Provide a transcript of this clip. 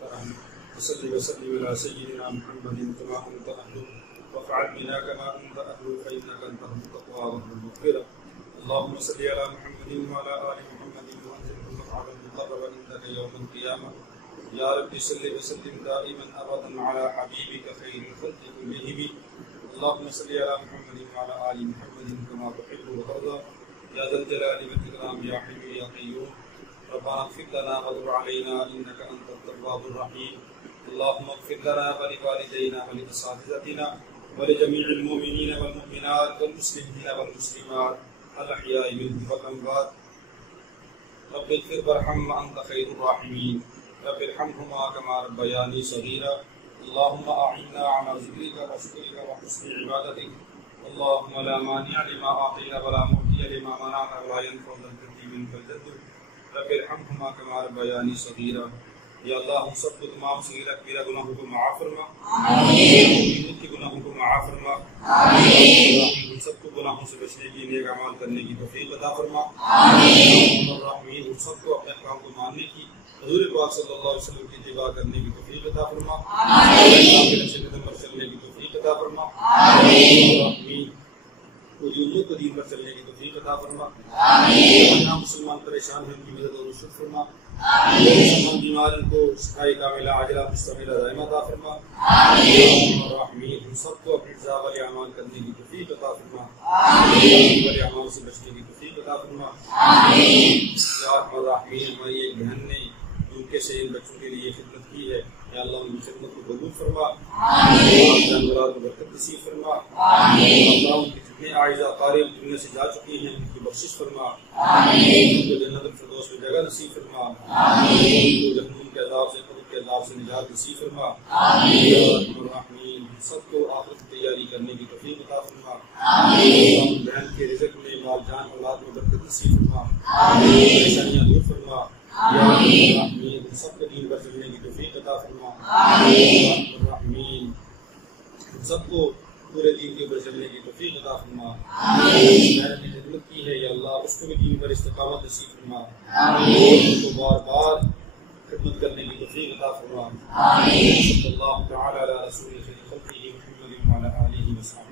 أنت أهل وصل وسلم على سيدنا محمد كما أنت أهل وافعل بنا كما أنت أهل فإنك أنت أهل التقوى وأهل المغفرة. اللهم صل على محمد وعلى آل محمد وأنزل المقعد المقرب عندك يوم القيامة. يا رب صل وسلم دائما أبدا على حبيبك خير الخلق كلهم. اللهم صل على محمد وعلى آل محمد كما تحب وترضى يا ذا الجلال والإكرام يا حي يا قيوم. ربنا اغفر لنا وتب علينا إنك أنت التواب الرحيم. اللهم اغفر لنا ولوالدينا ولأساتذتنا ولجميع المؤمنين والمؤمنات والمسلمين والمسلمات الأحياء منهم والأموات. رب اغفر وارحم أنت خير الراحمين. رب ارحمهما كما ربياني صغيرا. اللهم أعنا على ذكرك وشكرك وحسن عبادتك. اللهم لا مانع لما أعطيت ولا معطي لما منعت ولا ينفع ذا الجد منك الجد. رب ارحمهما كما ربياني صغيرا. یا اللہ ہم سب کو تمام صغیرہ کبیرہ گناہوں کو معاف فرما. آمین. کے گناہوں کو معاف فرما. آمین. ہم سب کو گناہوں سے بچنے کی نیک اعمال کرنے کی توفیق عطا فرما. آمین. الرحمین ہم سب کو اپنے احکام کو ماننے کی حضور پاک صلی اللہ علیہ وسلم کی اتباع کرنے کی توفیق عطا فرما. آمین. آپ کے نقش قدم پر چلنے کی توفیق عطا فرما. آمین. الرحمین پوری امت کو دین پر چلنے کی توفیق عطا فرما. آمین. جہاں مسلمان پریشان ہیں ان کی مدد اور نصرت فرما. آمین. بیمار ان کو شفاء کاملہ عاجلہ مستقبلہ دائمہ عطا فرما. آمین. الرحمین ہم سب کو اپنے رضا والے اعمال کرنے کی توفیق عطا فرما. آمین. والے اعمال سے بچنے کی توفیق عطا فرما. آمین. یا ارحم الراحمین ہماری ایک بہن نے ان کے سے ان بچوں کے لیے خدمت کی ہے، یا اللہ ان کی خدمت کو قبول فرما. آمین. جانورات کو برکت نصیب فرما. آمین. اللہ ان کے جتنے اعزاء قارئ دنیا سے جا چکی ہیں ان کی بخشش فرما. آمین. ان کو جنت الفردوس میں جگہ نصیب فرما. آمین. ان کو جہنم کے عذاب سے قبر کے عذاب سے نجات نصیب فرما. آمین. یا ارحم الراحمین سب کو آخرت کی تیاری کرنے کی توفیق عطا فرما. آمین. بہن کے رزق میں مال جان اولاد میں برکت نصیب فرما. آمین. پریشانیاں دور فرما. آمین. الرحمین سب کو دین پر چلنے کی توفیق عطا فرما. آمین. الرحمین سب کو پورے دین کے اوپر چلنے کی توفیق عطا فرما. آمین. میں نے خدمت کی ہے یا اللہ اس کو بھی دین پر استقامت نصیب فرما. آمین. اس کو بار بار خدمت کرنے کی توفیق عطا فرما. آمین. صلی اللہ تعالی علی رسول خیر خلقہ محمد وعلی آلہ وصحبہ.